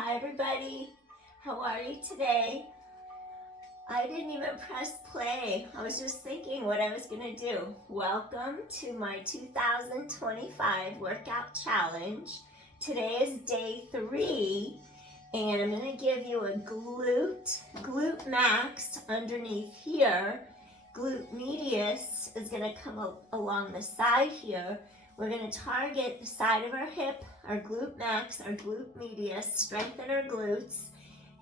Hi everybody, how are you today? I didn't even press play. I was just thinking what I was gonna do. Welcome to my 2025 workout challenge. Today is day 3 and I'm gonna give you a glute max underneath here. Glute medius is gonna come along the side here. We're going to target the side of our hip, our glute max, our glute medius, strengthen our glutes,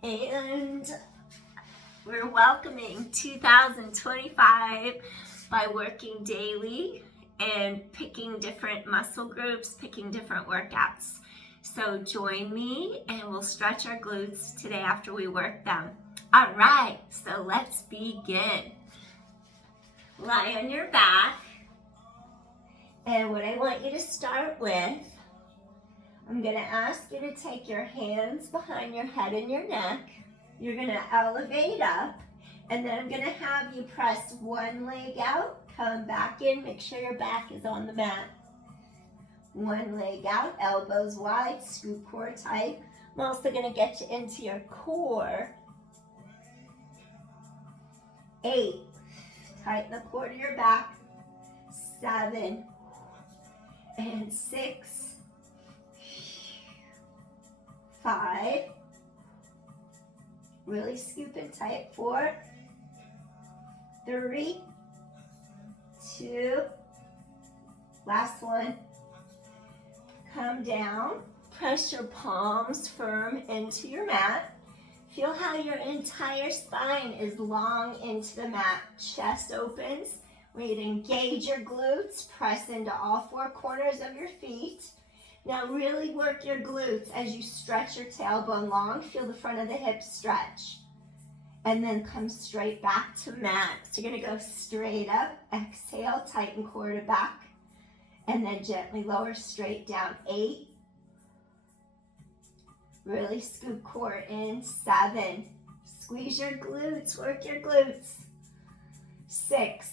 and we're welcoming 2025 by working daily and picking different muscle groups, picking different workouts. So join me and we'll stretch our glutes today after we work them. All right, so let's begin. Lie on your back. And what I want you to start with, I'm going to ask you to take your hands behind your head and your neck. You're going to elevate up, and then I'm going to have you press one leg out, come back in, make sure your back is on the mat. One leg out, elbows wide, scoop core tight. I'm also going to get you into your core. 8, tighten the core to your back. 7, and 6, 5, really scoop and tight. 4, 3, 2, last one. Come down, press your palms firm into your mat. Feel how your entire spine is long into the mat. Chest opens. Where you engage your glutes, press into all 4 corners of your feet. Now really work your glutes as you stretch your tailbone long. Feel the front of the hips stretch. And then come straight back to mat. So you're gonna go straight up, exhale, tighten core to back, and then gently lower straight down. 8, really scoop core in. 7, squeeze your glutes, work your glutes. 6,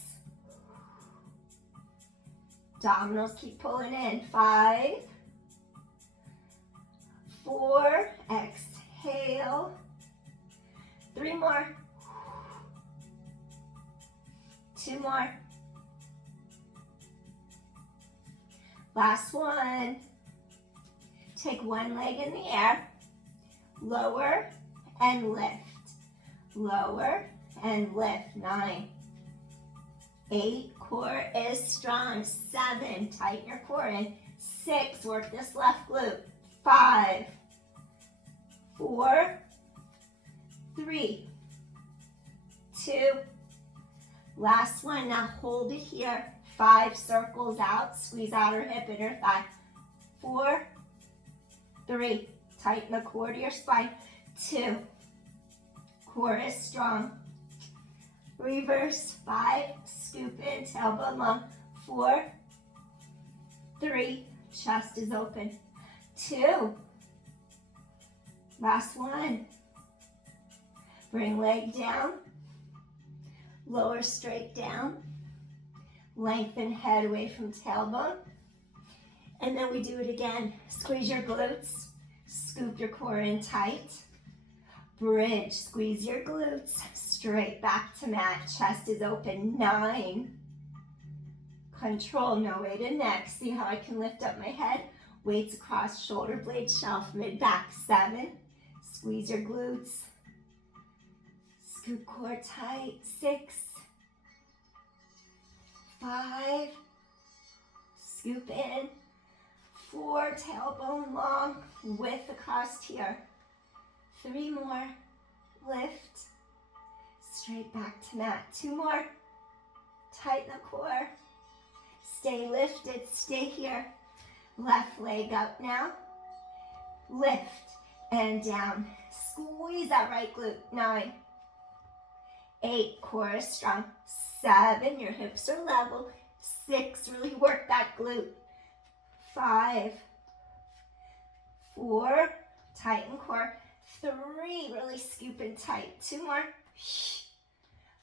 abdominals keep pulling in. 5, 4, exhale. 3 more. 2 more. Last one. Take one leg in the air. Lower and lift. Lower and lift. 9, 8, core is strong. 7, tighten your core in. 6, work this left glute. 5, 4, 3, 2, last one. Now hold it here. 5 circles out, squeeze outer hip, inner thigh. 4, 3, tighten the core to your spine. 2, core is strong. Reverse. 5, scoop in, tailbone long. 4, 3, chest is open. 2, last one. Bring leg down, lower straight down, lengthen head away from tailbone. And then we do it again. Squeeze your glutes, scoop your core in tight. Bridge, squeeze your glutes, straight back to mat, chest is open. 9, control, no weight in neck. See how I can lift up my head? Weights across shoulder blade shelf, mid back. 7, squeeze your glutes, scoop core tight. 6, 5, scoop in. 4, tailbone long, width across here. 3 more, lift, straight back to mat. 2 more, tighten the core, stay lifted, stay here. Left leg up now, lift and down. Squeeze that right glute. 9, 8, core is strong. 7, your hips are level. 6, really work that glute. 5, 4, tighten core. 3, really scoop and tight. 2 more.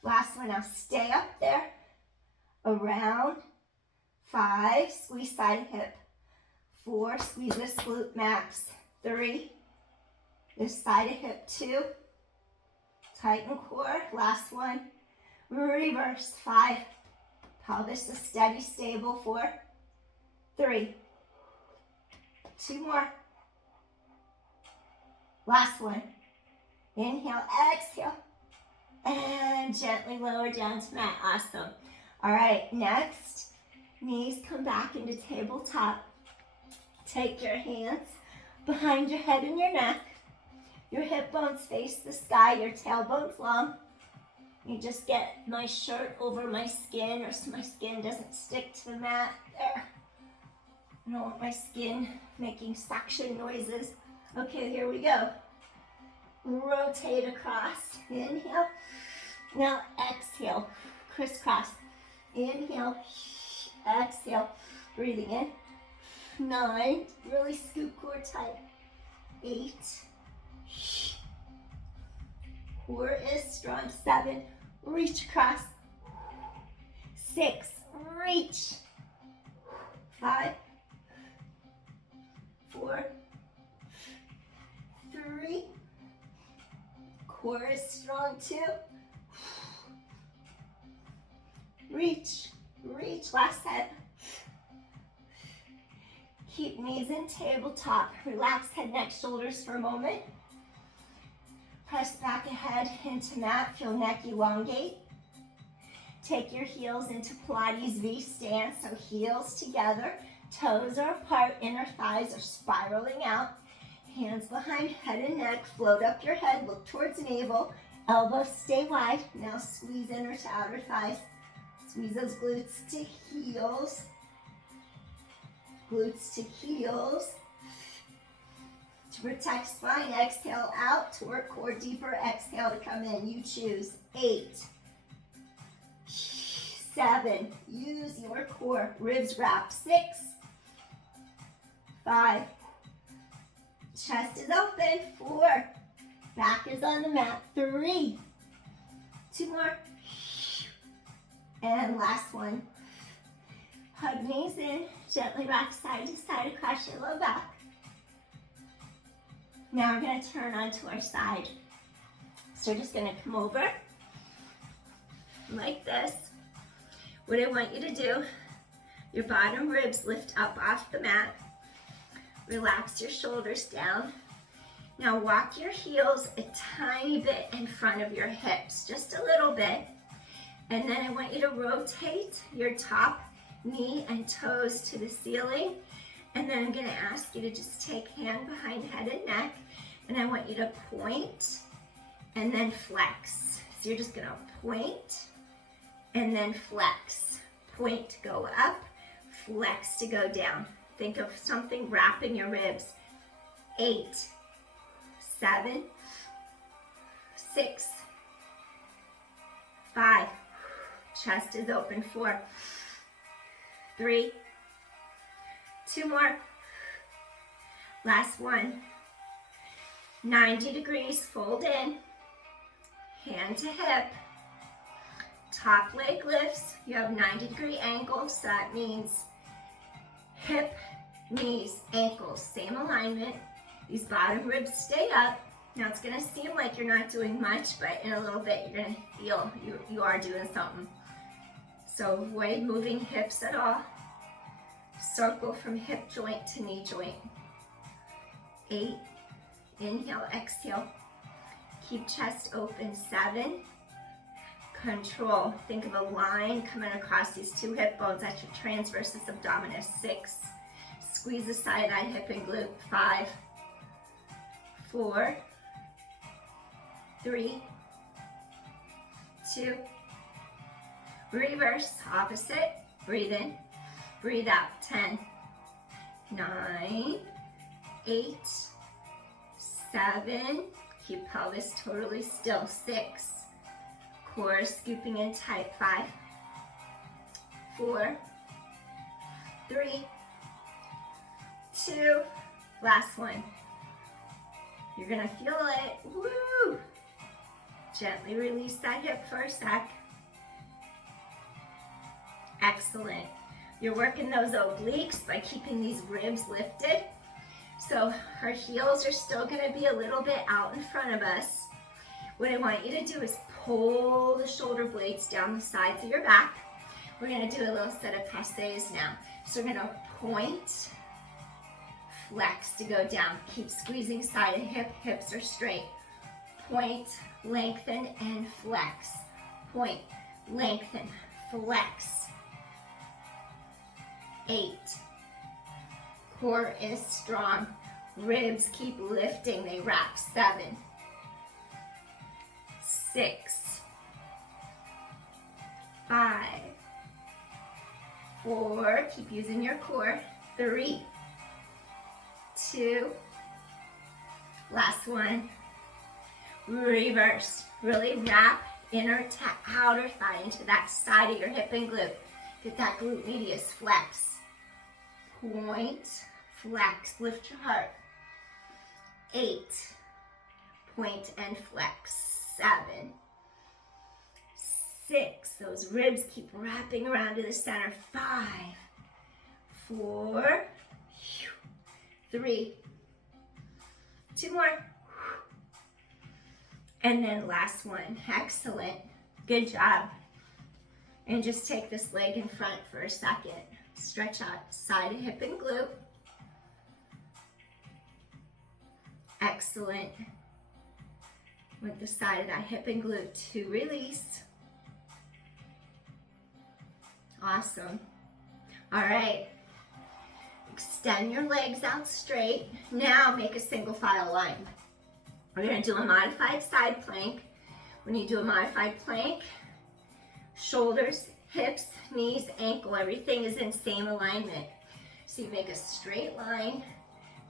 Last one. Now stay up there. Around. 5, squeeze side hip. 4, squeeze this glute max. 3, This side of hip 2. Tighten core. Last one. Reverse. 5. Pelvis is steady, stable. 4. 3. 2 more. Last one. Inhale, exhale. And gently lower down to mat. Awesome. All right, next, knees come back into tabletop. Take your hands behind your head and your neck. Your hip bones face the sky, your tailbone's long. You just get my shirt over my skin, or so my skin doesn't stick to the mat. There. I don't want my skin making suction noises. Okay, here we go. Rotate across. Inhale. Now exhale. Crisscross. Inhale. Exhale. Breathing in. 9. Really scoop core tight. 8. Core is strong. 7. Reach across. 6. Reach. 5. 4. 3. Core is strong. 2. Reach. Reach. Last set. Keep knees in tabletop. Relax head, neck, shoulders for a moment. Press back ahead into mat. Feel neck elongate. Take your heels into Pilates V stance. So heels together. Toes are apart. Inner thighs are spiraling out. Hands behind head and neck. Float up your head. Look towards navel. Elbows stay wide. Now squeeze inner to outer thighs. Squeeze those glutes to heels. Glutes to heels. To protect spine, exhale out. To work core deeper, exhale to come in. You choose. 8. 7. Use your core. Ribs wrap. 6. 5. Chest is open. 4. Back is on the mat. 3. 2 more. And last one. Hug knees in. Gently rock side to side across your low back. Now we're going to turn onto our side. So we're just going to come over like this. What I want you to do, your bottom ribs lift up off the mat. Relax your shoulders down. Now walk your heels a tiny bit in front of your hips, just a little bit. And then I want you to rotate your top knee and toes to the ceiling. And then I'm going to ask you to just take hand behind head and neck. And I want you to point and then flex. So you're just going to point and then flex. Point to go up, flex to go down. Think of something wrapping your ribs. 8, 7, 6, 5. Chest is open. 4, 3, 2 more. Last one. 90 degrees, fold in. Hand to hip. Top leg lifts. You have 90-degree angles, so that means hip, knees, ankles, same alignment. These bottom ribs stay up. Now it's gonna seem like you're not doing much, but in a little bit you're gonna feel you are doing something. So avoid moving hips at all. Circle from hip joint to knee joint. 8, inhale, exhale. Keep chest open. 7, control. Think of a line coming across these 2 hip bones. That's your transversus abdominis. 6, squeeze the side eye, hip and glute. 5, 4, 3, 2, reverse, opposite. Breathe in, breathe out. 10, 9, 8, 7, keep pelvis totally still. 6, core scooping in tight. 5, 4, 3, 2, last one. You're gonna feel it. Woo! Gently release that hip for a sec. Excellent. You're working those obliques by keeping these ribs lifted. So our heels are still gonna be a little bit out in front of us. What I want you to do is pull the shoulder blades down the sides of your back. We're gonna do a little set of passes now. So we're gonna point, flex to go down. Keep squeezing side of hip, hips are straight. Point, lengthen, and flex. Point, lengthen, flex. 8. Core is strong. Ribs keep lifting, they wrap. 7. 6. 5. 4. Keep using your core. 3. 2. Last one. Reverse. Really wrap inner to outer thigh into that side of your hip and glute. Get that glute medius flex. Point, flex, lift your heart. 8. Point and flex. 7. 6. Those ribs keep wrapping around to the center. 5. 4. 3. 2 more. And then last one. Excellent. Good job. And just take this leg in front for a second. Stretch out side of hip and glute. Excellent. With the side of that hip and glute to release. Awesome. All right. Extend your legs out straight. Now make a single file line. We're going to do a modified side plank. When you do a modified plank, shoulders, hips, knees, ankle, everything is in same alignment. So you make a straight line.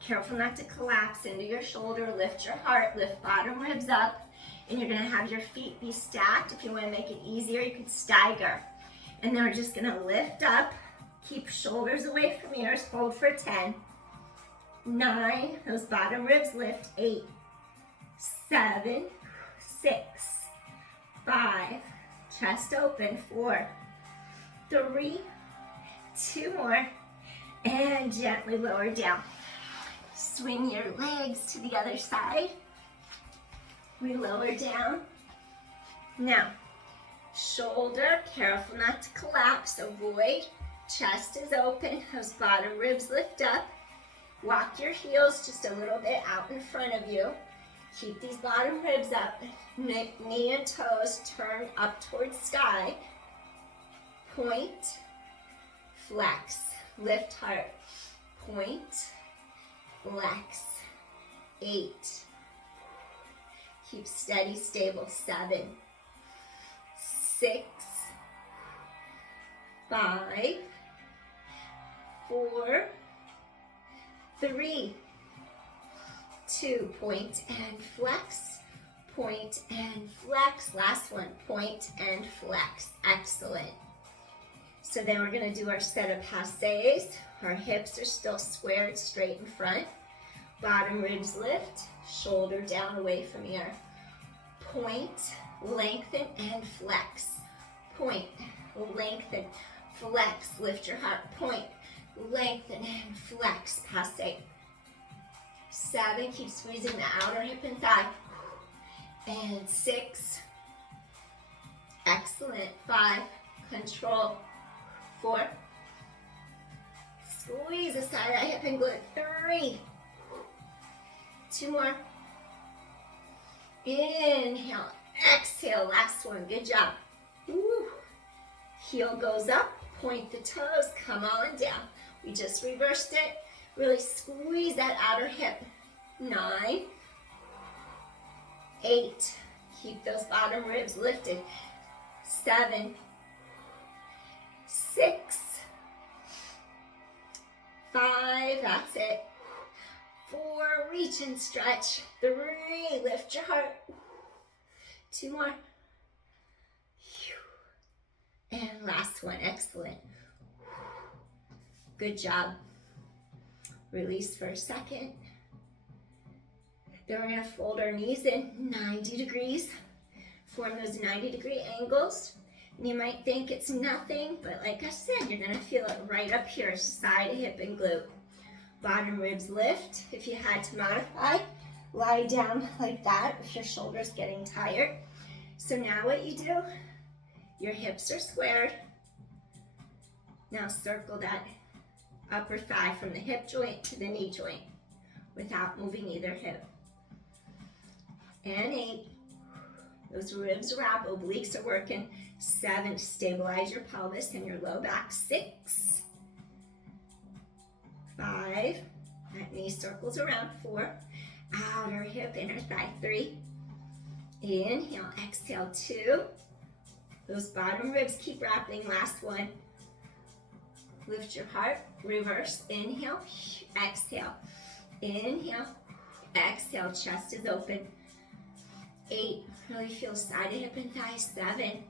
Careful not to collapse into your shoulder. Lift your heart, lift bottom ribs up. And you're going to have your feet be stacked. If you want to make it easier, you could stagger. And then we're just going to lift up. Keep shoulders away from ears. Hold for 10. 9. Those bottom ribs lift. 8. 7. 6. 5. Chest open. 4. 3. 2 more. And gently lower down. Swing your legs to the other side. We lower down. Now, shoulder, careful not to collapse. Avoid. Chest is open. Those bottom ribs lift up. Walk your heels just a little bit out in front of you. Keep these bottom ribs up. Knee and toes turn up towards sky. Point, flex, lift heart. Point, flex. 8. Keep steady, stable. 7. 6. 5. 4. 3. 2. Point and flex. Point and flex. Last one. Point and flex. Excellent. So then we're going to do our set of passes. Our hips are still squared straight in front. Bottom ribs lift. Shoulder down away from ear. Point, lengthen, and flex. Point, lengthen, flex. Lift your heart. Point, lengthen, and flex. Passe. 7. Keep squeezing the outer hip and thigh. And 6. Excellent. 5. Control. 4. Squeeze the side of that hip and glute. 3. 2 more. Inhale. Exhale. Last one. Good job. Woo. Heel goes up. Point the toes. Come on down. We just reversed it. Really squeeze that outer hip. 9. 8. Keep those bottom ribs lifted. 7. 6. 5. That's it. 4. Reach and stretch. 3. Lift your heart. 2 more. And last one. Excellent. Good job. Release for a second. Then we're going to fold our knees in 90 degrees. Form those 90-degree angles. And you might think it's nothing, but like I said, you're going to feel it right up here, side, hip, and glute. Bottom ribs lift. If you had to modify, lie down like that if your shoulder's getting tired. So now what you do, your hips are squared. Now circle that upper thigh from the hip joint to the knee joint without moving either hip. And 8. Those ribs wrap, obliques are working. 7, stabilize your pelvis and your low back. 6, 5, that knee circles around. 4, outer hip, inner thigh. 3, inhale, exhale. 2, those bottom ribs keep wrapping. Last one, lift your heart, reverse, inhale, exhale, inhale, exhale, chest is open. 8, really feel side of hip and thigh. 7,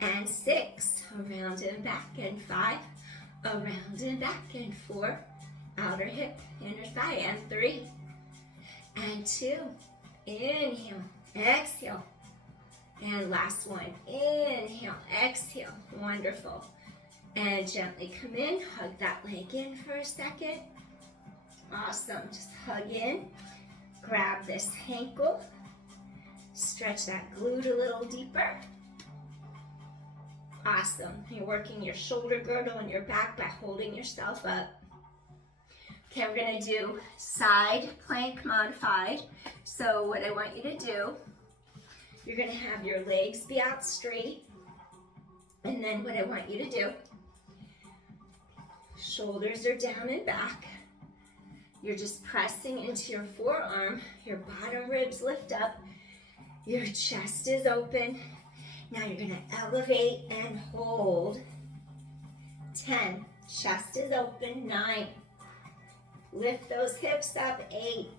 and 6, around and back. And 5, around and back. And 4, outer hip, inner thigh. And 3, and 2, inhale, exhale. And last one, inhale, exhale. Wonderful. And gently come in, hug that leg in for a second. Awesome, just hug in, grab this ankle, stretch that glute a little deeper. Awesome, you're working your shoulder girdle and your back by holding yourself up. Okay, we're gonna do side plank modified. So what I want you to do, you're gonna have your legs be out straight, and then what I want you to do, shoulders are down and back. You're just pressing into your forearm. Your bottom ribs lift up. Your chest is open. Now you're going to elevate and hold. 10. Chest is open. 9. Lift those hips up. 8.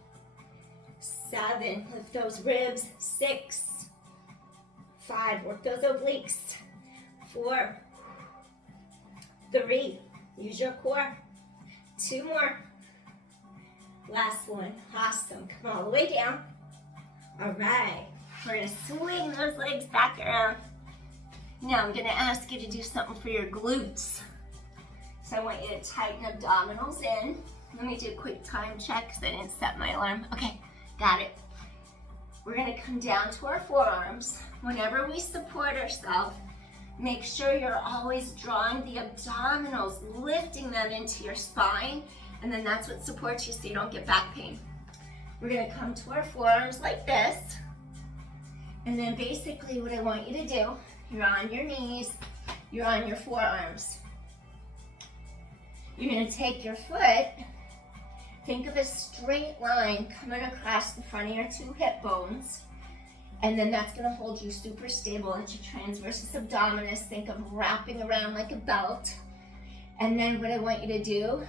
7. Lift those ribs. 6. 5. Work those obliques. 4. 3. Use your core. 2 more. Last one. Awesome. Come all the way down. All right. We're going to swing those legs back around. Now I'm going to ask you to do something for your glutes. So I want you to tighten abdominals in. Let me do a quick time check because I didn't set my alarm. Okay, got it. We're going to come down to our forearms. Whenever we support ourselves, make sure you're always drawing the abdominals, lifting them into your spine, and then that's what supports you so you don't get back pain. We're going to come to our forearms like this, and then basically what I want you to do, you're on your knees, you're on your forearms. You're going to take your foot, think of a straight line coming across the front of your 2 hip bones, and then that's going to hold you super stable at your transversus abdominis. Think of wrapping around like a belt. And then what I want you to do,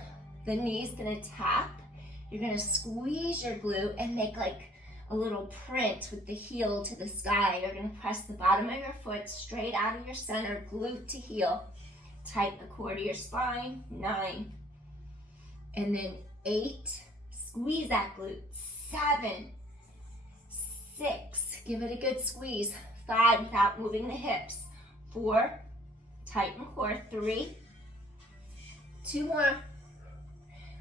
the knee's going to tap. You're going to squeeze your glute and make like a little print with the heel to the sky. You're going to press the bottom of your foot straight out of your center, glute to heel. Tighten the core to your spine. 9. And then 8. Squeeze that glute. 7. 6. Give it a good squeeze. 5, without moving the hips. 4. Tighten core. 3. 2 more.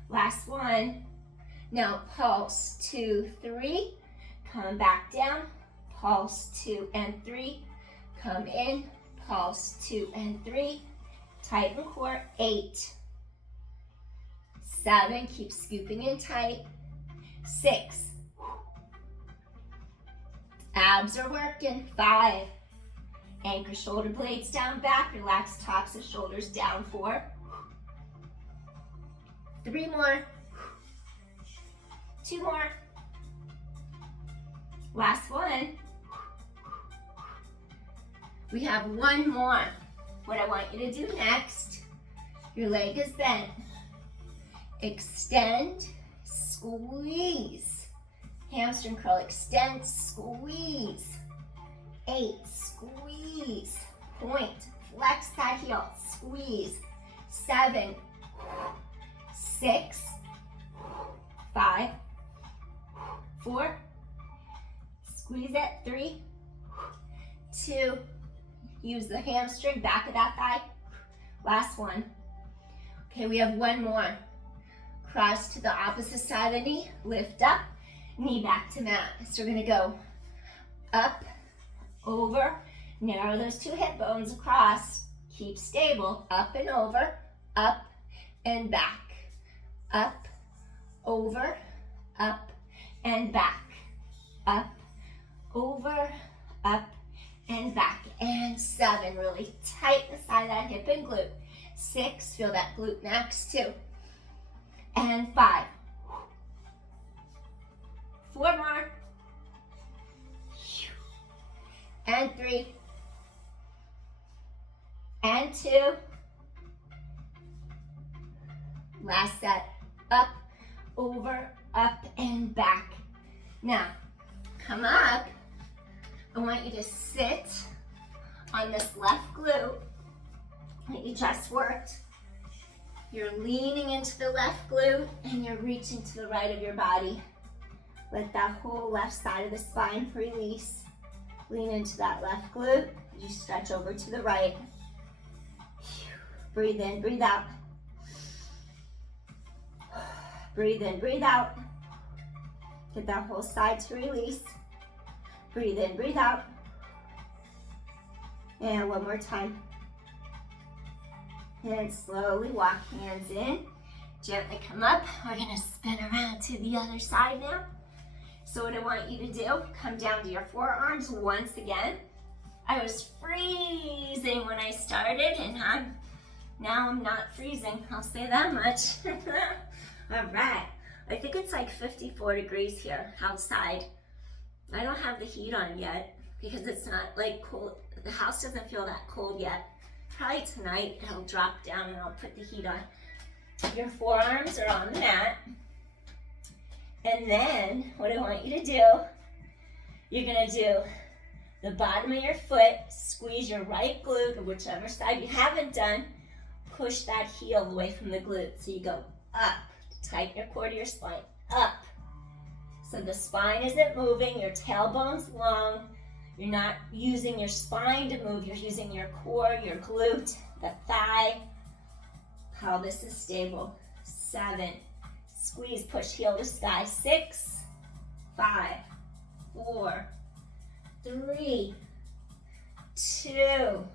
Last one. Now pulse. 2, 3. Come back down. Pulse. 2 and 3. Come in. Pulse. 2 and 3. Tighten core. 8. 7. Keep scooping in tight. 6. Abs are working. 5. Anchor shoulder blades down back. Relax tops of shoulders down. 4. 3 more. 2 more. Last one. We have 1 more. What I want you to do next, your leg is bent. Extend, squeeze. Hamstring curl, extend, squeeze. 8, squeeze. Point, flex that heel, squeeze. 7, 6, 5, 4, squeeze it. 3, 2, use the hamstring, back of that thigh. Last one. Okay, we have 1 more. Cross to the opposite side of the knee, lift up, knee back to mat. So we're gonna go up, over, narrow those two hip bones across, keep stable, up and over, up and back, up, over, up and back, up, over, up and back, and 7, really tight inside that hip and glute. 6, feel that glute max 2, and 5, 4 more, and 3, and 2, last set, up, over, up, and back. Now, come up, I want you to sit on this left glute that you just worked. You're leaning into the left glute and you're reaching to the right of your body. Let that whole left side of the spine release. Lean into that left glute. You stretch over to the right. Breathe in, breathe out. Breathe in, breathe out. Get that whole side to release. Breathe in, breathe out. And one more time. And slowly walk hands in. Gently come up. We're gonna spin around to the other side now. So what I want you to do, come down to your forearms once again. I was freezing when I started, and now I'm not freezing, I'll say that much. All right, I think it's like 54 degrees here outside. I don't have the heat on yet because it's not like cold. The house doesn't feel that cold yet. Probably tonight it'll drop down and I'll put the heat on. Your forearms are on the mat. And then what I want you to do, you're gonna do the bottom of your foot, squeeze your right glute, or whichever side you haven't done, push that heel away from the glute. So you go up, tighten your core to your spine, up. So the spine isn't moving, your tailbone's long, you're not using your spine to move, you're using your core, your glute, the thigh. Pelvis is stable. 7, squeeze, push heel to sky. 6, 5, 4, 3, 2,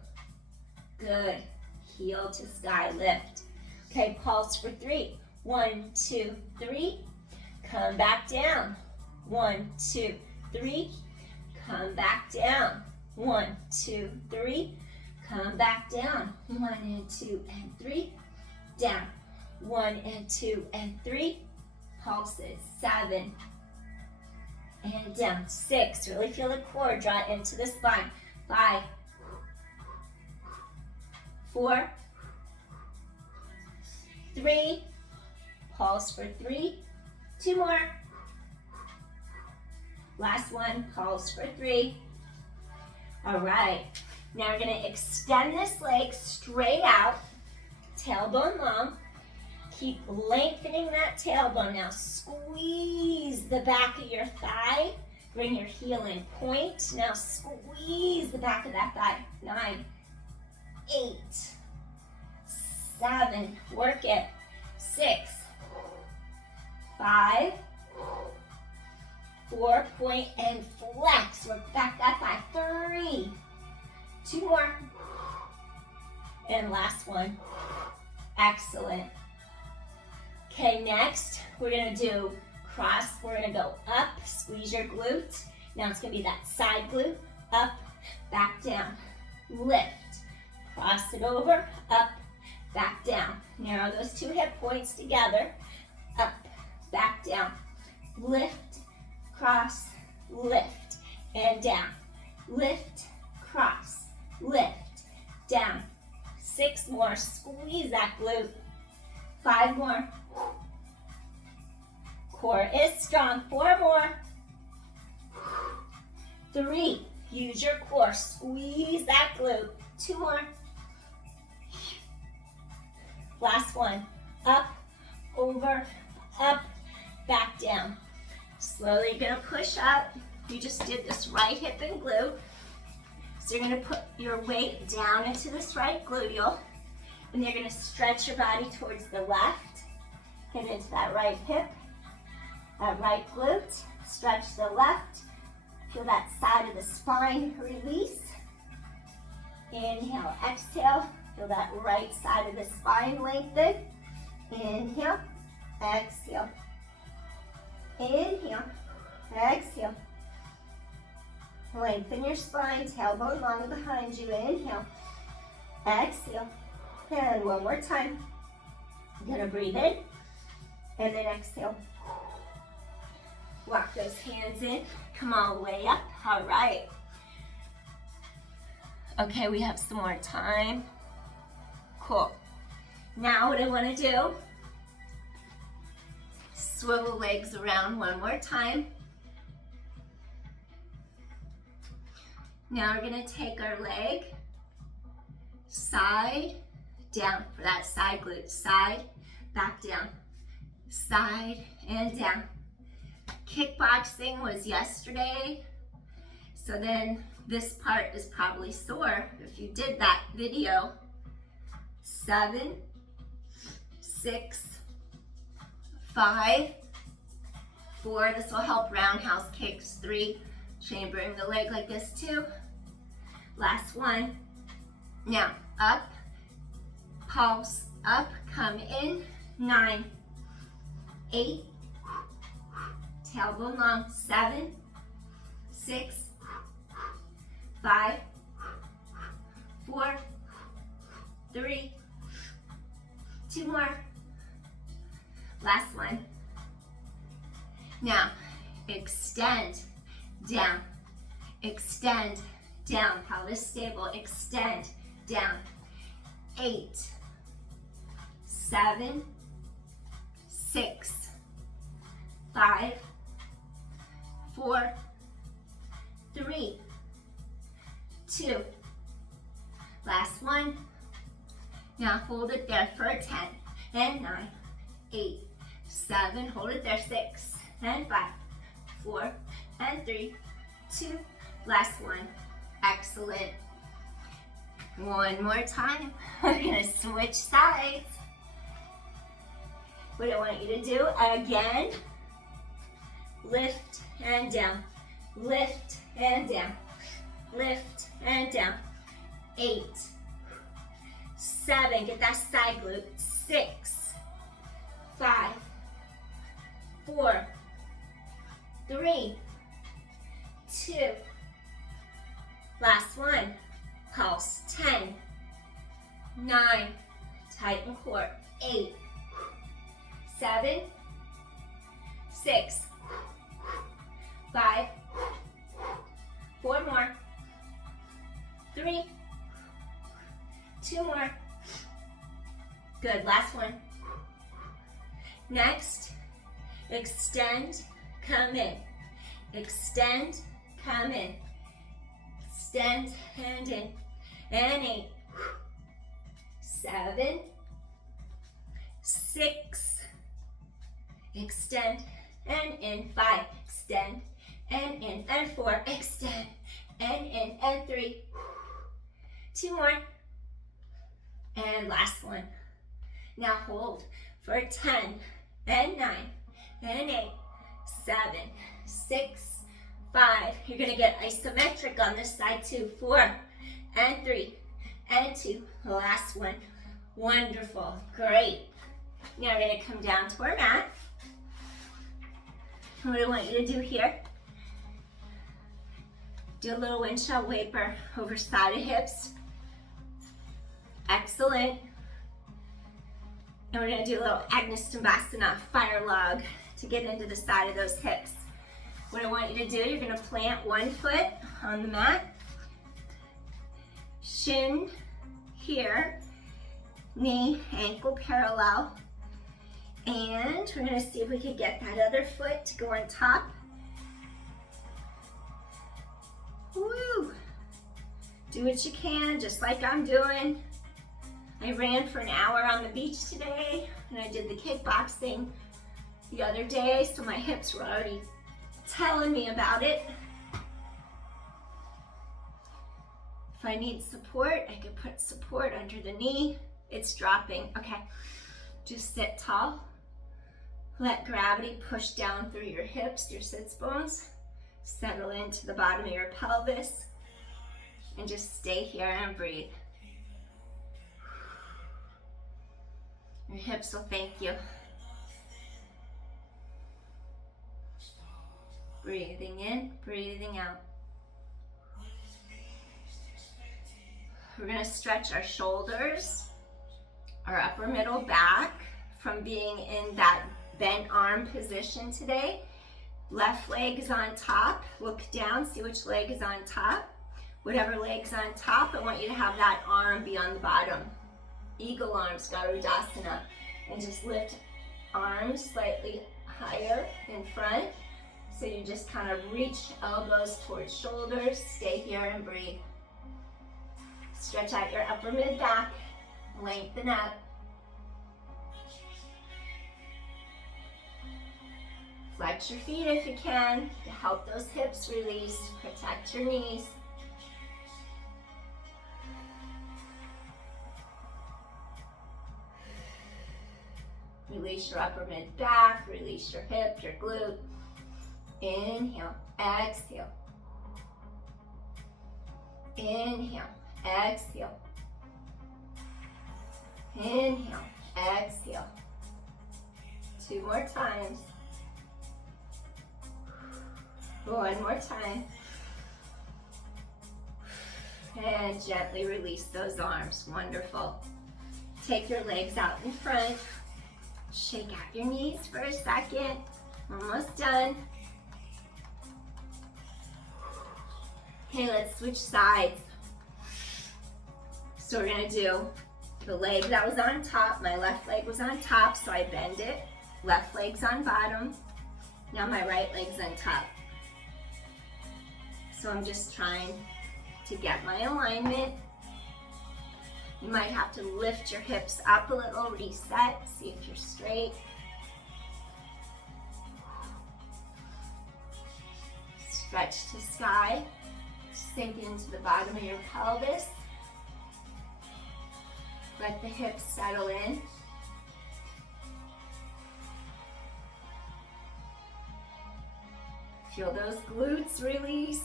good. Heel to sky, lift. Okay, pulse for 3. 1, 2, 3. Come back down. 1, 2, 3. Come back down. 1, 2, 3. Come back down. 1 and 2 and 3. Down. 1 and 2 and 3. Pulses. 7. And down. 6. Really feel the core draw into the spine. 5. 4. 3. Pulse for 3. 2 more. Last one. Pulse for 3. All right. Now we're going to extend this leg straight out. Tailbone long. Keep lengthening that tailbone. Now squeeze the back of your thigh. Bring your heel in. Point. Now squeeze the back of that thigh. 9, 8, 7. Work it. 6, 5, 4. Point and flex. Work back that thigh. 3. 2 more. And last one. Excellent. Okay, next we're gonna do cross. We're gonna go up, squeeze your glute. Now it's gonna be that side glute, up, back down, lift, cross it over, up, back down. Narrow those 2 hip points together, up, back down, lift, cross, lift, and down, lift, cross, lift, down. 6 more, squeeze that glute. 5 more. Core is strong. 4 more. 3, use your core, squeeze that glute. 2 more. Last one. Up, over, up, back down. Slowly you're gonna push up. You just did this right hip and glute. So you're gonna put your weight down into this right gluteal, and you're gonna stretch your body towards the left, Get into that right hip, that right glute. Stretch the left. Feel that side of the spine release. Inhale, exhale. Feel that right side of the spine lengthen. Inhale, exhale. Inhale, exhale. Lengthen your spine, tailbone long behind you. Inhale, exhale. And one more time. You're gonna breathe in and then exhale. Walk those hands in. Come all the way up. All right. Okay, we have some more time. Cool. Now what I want to do, swivel legs around one more time. Now we're going to take our leg side, down for that side glute. Side, back down. Side and down. Kickboxing was yesterday, so then this part is probably sore if you did that video. 7, 6, 5, 4. This will help roundhouse kicks. 3, chambering the leg like this. 2, last one. Now up, pulse up, come in. 9, 8, tailbone long. 7, 6, 5, 4, 3, 2 more. Last one. Now, extend down, extend down, pelvis stable, extend down. 8, 7, 6, 5, 4, 3, 2. Last one. Now hold it there for 10 and 9, 8, 7. Hold it there. 6 and 5, 4 and 3, 2. Last one. Excellent. One more time. We're gonna switch sides. What I want you to do again, lift and down, lift and down, lift and down. 8, 7, get that side glute. 6, 5, 4, 3, 2. Last one. Pulse. 10, 9, tighten core. 8, 7, 6, 5, 4 more. 3, 2 more. Good, last one. Next, extend, come in. Extend, come in. Extend and in. And 8, 7, 6, extend and in. 5, extend and in. And 4, extend and in. And 3, 2 more. And last one. Now hold for 10 and 9 and 8, 7, 6, 5. You're gonna get isometric on this side too. 4 and 3 and 2. Last one. Wonderful. Great. Now we're gonna come down to our mat. What I want you to do here, do a little windshield wiper over side of hips. Excellent. And we're gonna do a little Agnistabasana fire log to get into the side of those hips. What I want you to do, you're gonna plant one foot on the mat, shin here, knee, ankle parallel, and we're gonna see if we can get that other foot to go on top. Woo! Do what you can, just like I'm doing. I ran for an hour on the beach today, and I did the kickboxing the other day, so my hips were already telling me about it. If I need support, I could put support under the knee. It's dropping. Okay, just sit tall. Let gravity push down through your hips, your sits bones. Settle into the bottom of your pelvis. And just stay here and breathe. Your hips will thank you. Breathing in, breathing out. We're going to stretch our shoulders, our upper middle back from being in that bent arm position today. Left leg is on top. Look down, see which leg is on top. Whatever leg's on top, I want you to have that arm be on the bottom. Eagle arms, Garudasana. And just lift arms slightly higher in front. So you just kind of reach elbows towards shoulders. Stay here and breathe. Stretch out your upper mid back. Lengthen up. Flex your feet if you can to help those hips release. Protect your knees. Release your upper mid back, release your hip, your glute. Inhale, exhale. Inhale, exhale. Inhale, exhale. 2 more times. 1 more time. And gently release those arms. Wonderful. Take your legs out in front. Shake out your knees for a second. Almost done. Okay, let's switch sides. So we're gonna do the leg that was on top. My left leg was on top, so I bend it. Left leg's on bottom. Now my right leg's on top. So I'm just trying to get my alignment. You might have to lift your hips up a little, reset, see if you're straight. Stretch to sky, sink into the bottom of your pelvis. Let the hips settle in. Feel those glutes release.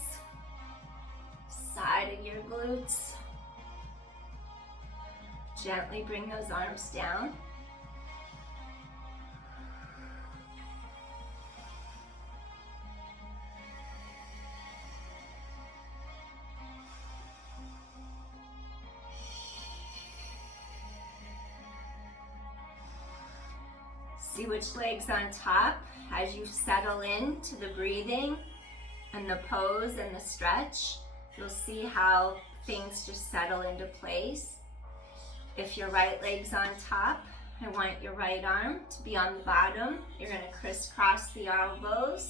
Side of your glutes. Gently bring those arms down. See which leg's on top as you settle into the breathing and the pose and the stretch. You'll see how things just settle into place. If your right leg's on top, I want your right arm to be on the bottom. You're going to crisscross the elbows,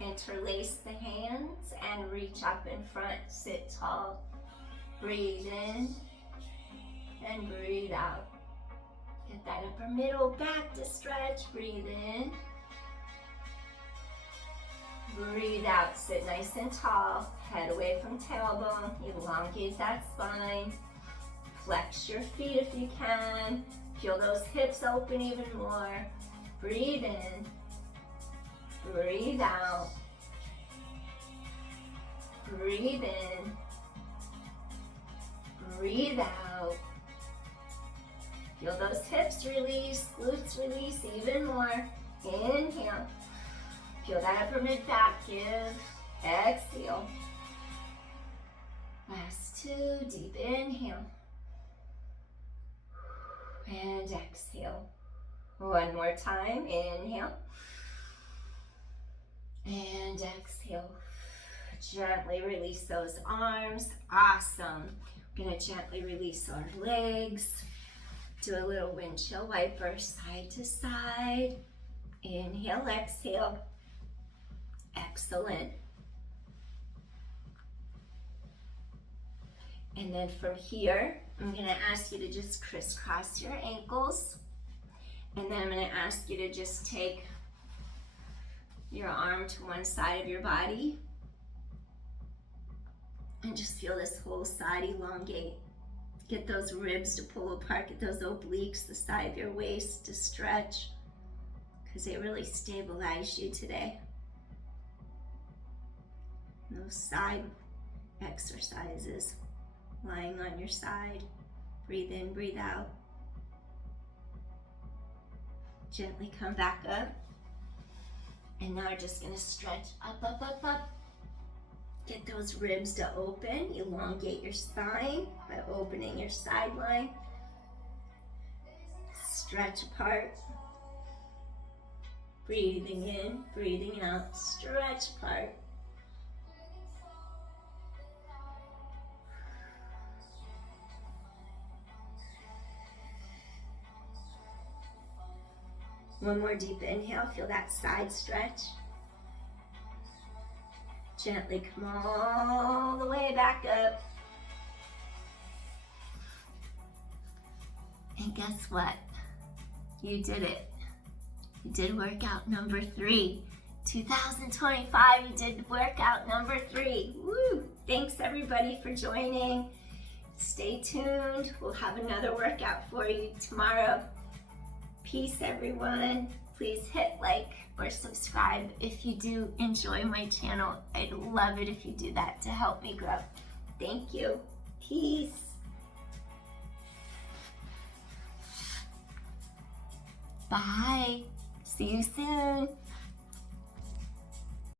interlace the hands, and reach up in front. Sit tall. Breathe in and breathe out. Get that upper middle back to stretch. Breathe in. Breathe out. Sit nice and tall. Head away from tailbone. Elongate that spine. Flex your feet if you can. Feel those hips open even more. Breathe in. Breathe out. Breathe in. Breathe out. Feel those hips release, glutes release even more. Inhale. Feel that upper mid back. Give. Exhale. Last 2. Deep inhale. And exhale. 1 more time. Inhale. And exhale. Gently release those arms. Awesome. We're going to gently release our legs. Do a little windshield wiper side to side. Inhale, exhale. Excellent. And then from here, I'm going to ask you to just crisscross your ankles. And then I'm going to ask you to just take your arm to one side of your body. And just feel this whole side elongate. Get those ribs to pull apart. Get those obliques, the side of your waist to stretch. because it really stabilized you today. No side exercises. Lying on your side. Breathe in, breathe out. Gently come back up. And now we're just gonna stretch up, up, up, up. Get those ribs to open. Elongate your spine by opening your side line. Stretch apart. Breathing in, breathing out. Stretch apart. One more deep inhale. Feel that side stretch. Gently come all the way back up. And guess what? You did it. You did workout number 3. 2025, you did workout number 3. Woo! Thanks everybody for joining. Stay tuned. We'll have another workout for you tomorrow. Peace, everyone. Please hit like or subscribe if you do enjoy my channel. I'd love it if you do that to help me grow. Thank you. Peace. Bye. See you soon.